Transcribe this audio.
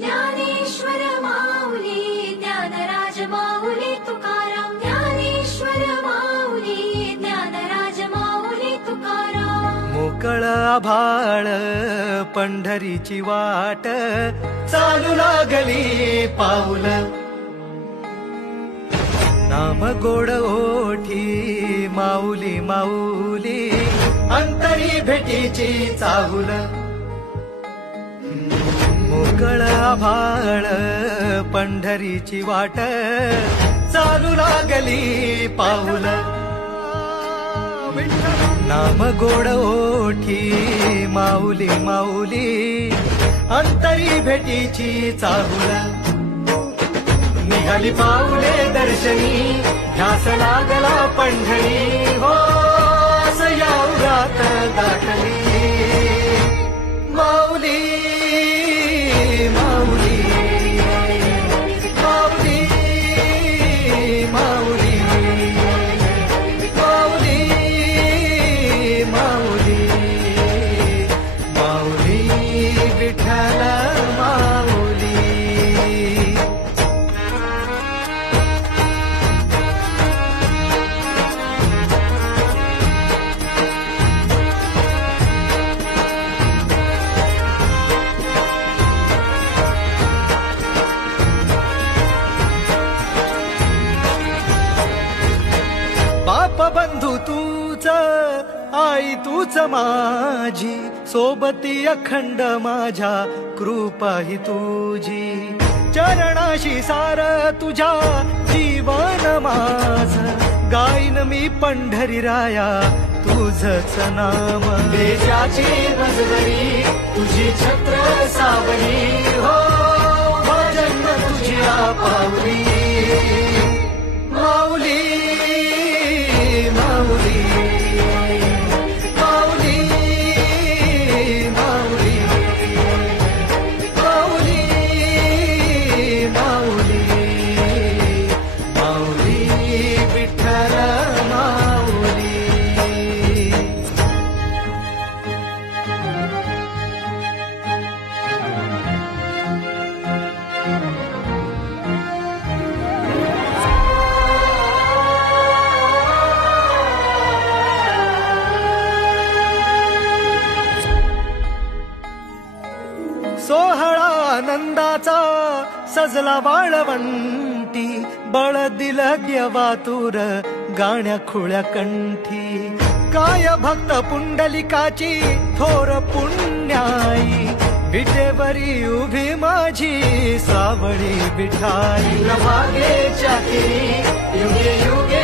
ज्ञानेश्वर माऊली ज्ञानराज माऊली तुकाराम ज्ञानेश्वर माऊली ज्ञानराज माऊली तुकाराम मोकळ आभाळ पंढरीची वाट चालू लागली पाऊल नाम गोड ओठी माऊली माऊली अंतरी भेटीची चाहुल मोकळ आभाळ पंढरीची वाट चालू लागली पाऊल नाम गोड ओठी माऊली माऊली अंतरी भेटीची चाहुल निघाली पाऊले दर्शनी ध्यास लागला पंढरी हो सयावरात दाटली माऊली माऊली माऊली माऊली माऊली माऊली माऊली विठ्ठल माऊली बाप बंधू तूच आई तूच माझी सोबती अखंड माझ्या कृपा ही तुझी चरणाशी सार तुझ्या जीवन माझ गाईन मी पंढरी राया तुझच नाम देशाची मजबरी तुझी छत्र सावली हो जन्म तुझ्या पावली माऊली माऊली माऊली माऊली माऊली माऊली माऊली विठ्ठल माऊली सोहळा आनंदाचा सजला वाळवंटी बळ दिलं देवातूर गाण्या खुळ्या कंठी काय भक्त पुंडलिकाची थोर पुण्याई विटेवरी उभी माझी सावळी विठाई प्रभागेच्या युगे युगे